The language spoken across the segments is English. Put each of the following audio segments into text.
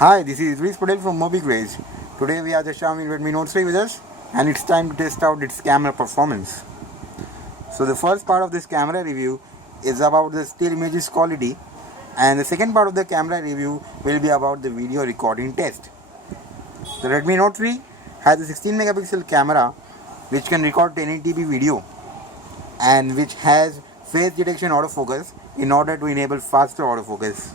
Hi, this is Luis Patel from MobiGraze. Today we have the Xiaomi Redmi Note 3 with us, and it's time to test out its camera performance. So the first part of this camera review is about the still images quality, and the second part of the camera review will be about the video recording test. The Redmi Note 3 has a 16 megapixel camera which can record 1080p video and which has face detection autofocus in order to enable faster autofocus.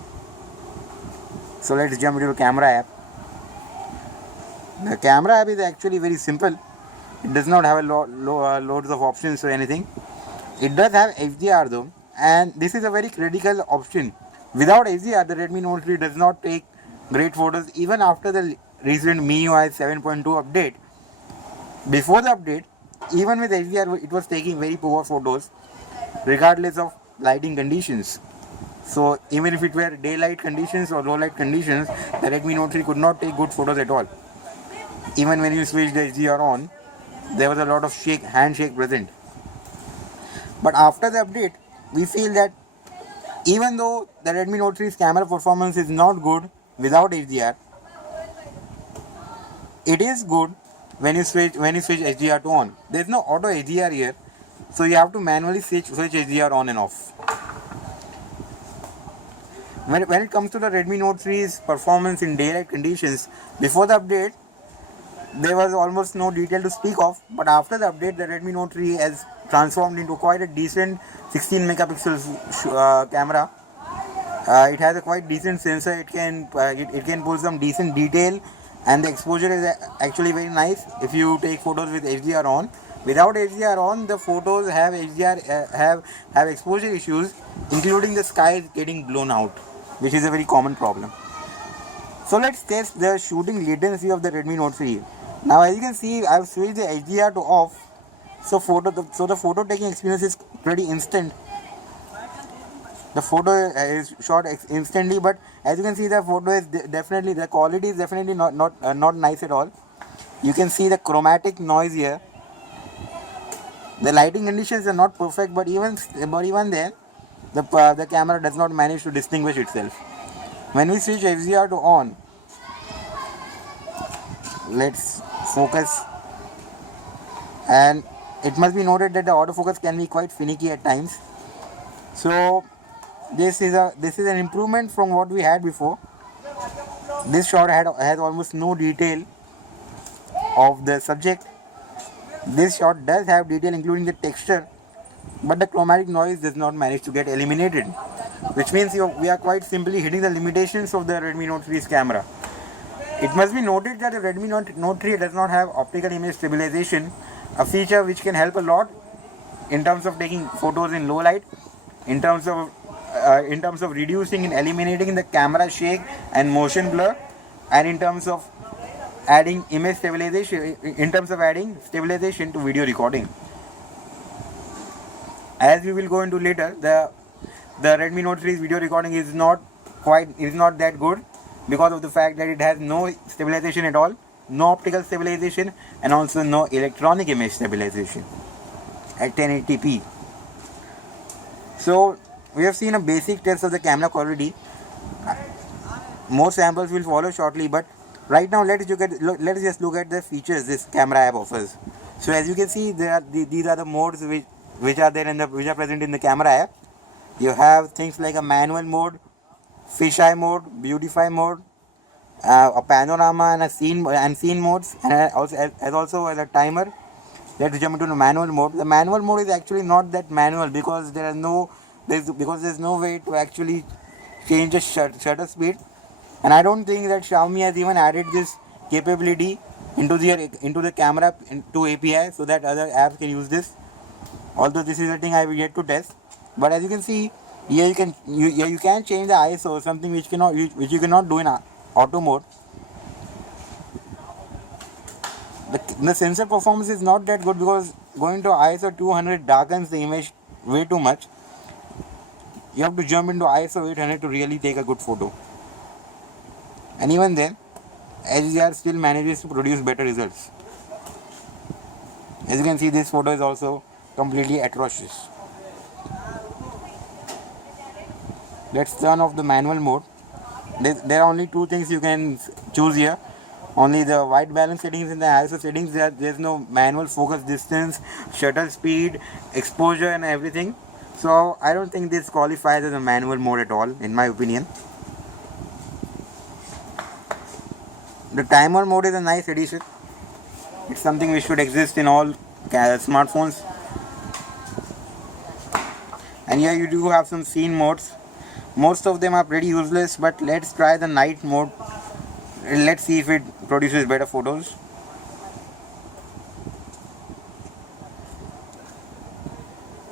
So let's jump into the camera app. The camera app is actually very simple. It does not have loads of options or anything. It does have HDR though, and this is a very critical option. Without HDR, the Redmi Note 3 does not take great photos even after the recent MIUI 7.2 update. Before the update, even with HDR, it was taking very poor photos regardless of lighting conditions. So even if it were daylight conditions or low light conditions, the Redmi Note 3 could not take good photos at all. Even when you switched the HDR on, there was a lot of handshake present. But after the update, we feel that even though the Redmi Note 3's camera performance is not good without HDR, it is good when you switch HDR to on. There is no auto HDR here, so you have to manually switch HDR on and off. When it comes to the Redmi Note 3's performance in daylight conditions, before the update, there was almost no detail to speak of, but after the update, the Redmi Note 3 has transformed into quite a decent 16 megapixels camera. It has a quite decent sensor. It can pull some decent detail, and the exposure is actually very nice if you take photos with HDR on. Without HDR on, the photos have have exposure issues, including the sky getting blown out, which is a very common problem. So let's test the shooting latency of the Redmi Note 3. Now as you can see, I've switched the HDR to off, so the photo taking experience is pretty instant. The photo is shot instantly, but as you can see, the photo is the quality is definitely not nice at all. You can see the chromatic noise here. The lighting conditions are not perfect, but even then, the camera does not manage to distinguish itself. When we switch HDR to on, let's focus, and it must be noted that the autofocus can be quite finicky at times. So this is an improvement from what we had before. This shot has almost no detail of the subject. This shot does have detail including the texture, but the chromatic noise does not manage to get eliminated, which means we are quite simply hitting the limitations of the Redmi Note 3's camera. It must be noted that the Redmi Note 3 does not have optical image stabilization, a feature which can help a lot in terms of taking photos in low light, in terms of reducing and eliminating the camera shake and motion blur, and in terms of adding stabilization to video recording. As we will go into later, the Redmi Note 3's video recording is not that good because of the fact that it has no stabilization at all, no optical stabilization, and also no electronic image stabilization at 1080p. So we have seen a basic test of the camera quality. More samples will follow shortly, but right now let's just look at the features this camera app offers. So as you can see, these are the modes which are present in the camera app. You have things like a manual mode, fisheye mode, beautify mode, a panorama and scene modes, and also as a timer. Let's jump into the manual mode. The manual mode is actually not that manual because there's no way to actually change the shutter speed, and I don't think that Xiaomi has even added this capability into the camera into API so that other apps can use this. Although this is a thing I have yet to test, but as you can see here, you can change the ISO, something which you cannot do in auto mode. The sensor performance is not that good because going to ISO 200 darkens the image way too much. You have to jump into ISO 800 to really take a good photo, and even then HDR still manages to produce better results. As you can see, this photo is also completely atrocious. Let's turn off the manual mode. There are only two things you can choose here. Only the white balance settings and the ISO settings. There's no manual focus distance, shutter speed, exposure, and everything. So I don't think this qualifies as a manual mode at all, in my opinion. The timer mode is a nice addition. It's something which should exist in all smartphones. And here you do have some scene modes. Most of them are pretty useless, but let's try the night mode. Let's see if it produces better photos.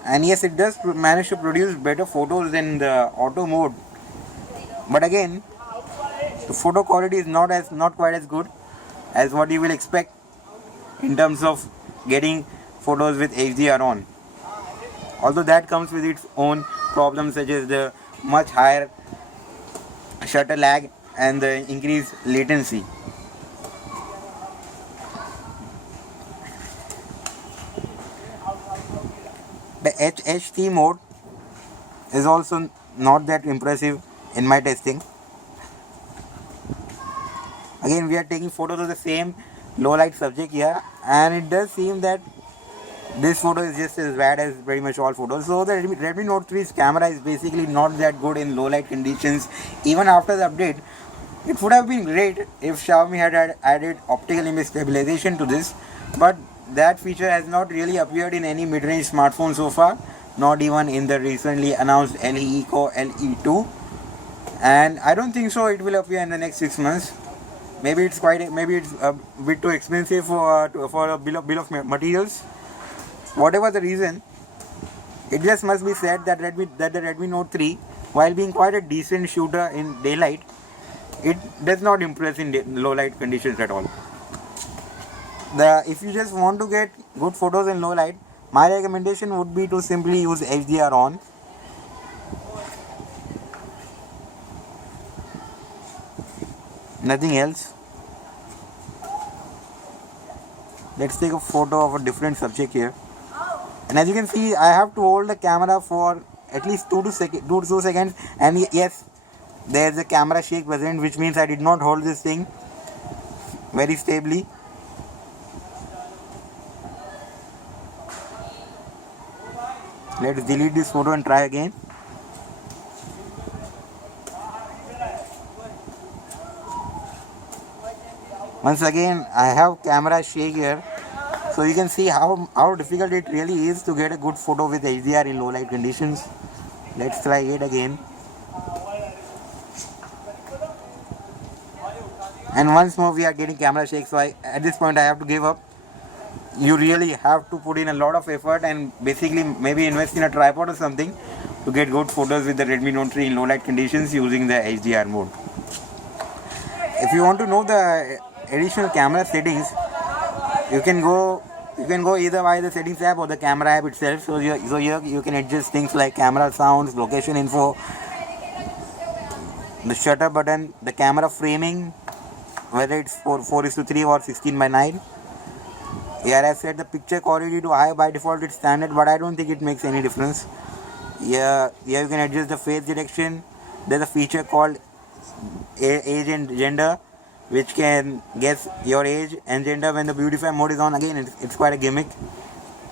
And yes, it does manage to produce better photos than the auto mode. But again, the photo quality is not quite as good as what you will expect in terms of getting photos with HDR on. Although that comes with its own problems, such as the much higher shutter lag and the increased latency. The HHT mode is also not that impressive in my testing. Again, we are taking photos of the same low light subject here, and it does seem that this photo is just as bad as pretty much all photos. So the Redmi Note 3's camera is basically not that good in low light conditions. Even after the update, it would have been great if Xiaomi had added optical image stabilization to this, but that feature has not really appeared in any mid-range smartphone so far, not even in the recently announced LE Eco LE2, and I don't think so it will appear in the next 6 months. Maybe it's a bit too expensive for a bill of materials. Whatever the reason, it just must be said that the Redmi Note 3, while being quite a decent shooter in daylight, it does not impress in low light conditions at all. If you just want to get good photos in low light, my recommendation would be to simply use HDR on. Nothing else. Let's take a photo of a different subject here. And as you can see, I have to hold the camera for at least 2 to 2 seconds. And yes, there's a camera shake present, which means I did not hold this thing very stably. Let's delete this photo and try again. Once again, I have camera shake here, so you can see how difficult it really is to get a good photo with HDR in low light conditions. Let's try it again. And once more we are getting camera shake, so at this point I have to give up. You really have to put in a lot of effort and basically maybe invest in a tripod or something to get good photos with the Redmi Note 3 in low light conditions using the HDR mode. If you want to know the additional camera settings, you can go either via the settings app or the camera app itself. So here you can adjust things like camera sounds, location info, the shutter button, the camera framing, whether it's 4:3 or 16:9. Here I set the picture quality to high. By default it's standard, but I don't think it makes any difference. Here you can adjust the face detection. There's a feature called age and gender, which can guess your age and gender when the beautify mode is on. Again, it's quite a gimmick.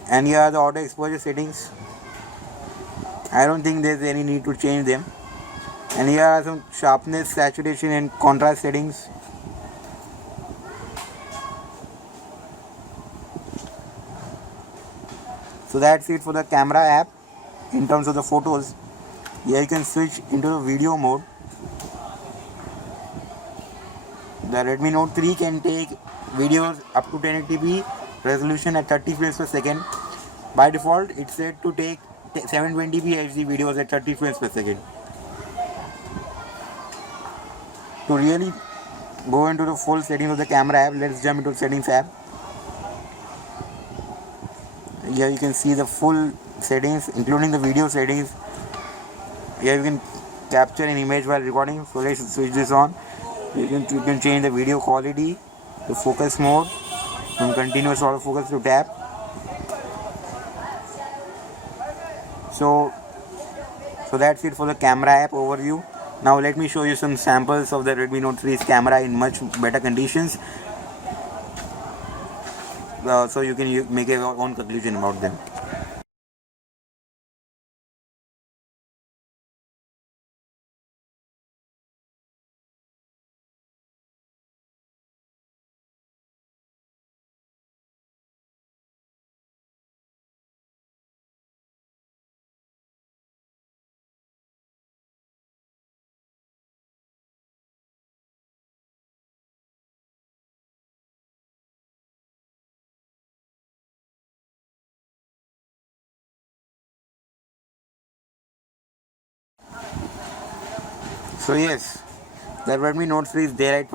And here are the auto exposure settings. I don't think there's any need to change them. And here are some sharpness, saturation and contrast settings. So that's it for the camera app. In terms of the photos, here you can switch into the video mode. The Redmi Note 3 can take videos up to 1080p resolution at 30 frames per second. By default, it's set to take 720p HD videos at 30 frames per second. To really go into the full settings of the camera app, let's jump into the settings app. Here you can see the full settings, including the video settings. Here you can capture an image while recording. So let's switch this on. You can change the video quality to focus mode, from continuous autofocus to tap. So that's it for the camera app overview. Now let me show you some samples of the Redmi Note 3's camera in much better conditions, so you can make your own conclusion about them. So yes, the Redmi Note 3's daylight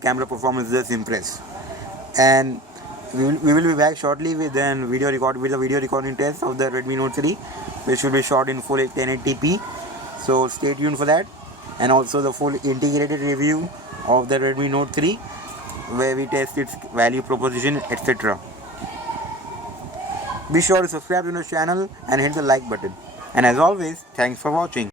camera performance does impress. And we will be back shortly with a video recording test of the Redmi Note 3, which will be shot in full 1080p. So stay tuned for that, and also the full integrated review of the Redmi Note 3, where we test its value proposition, etc. Be sure to subscribe to the channel and hit the like button. And as always, thanks for watching.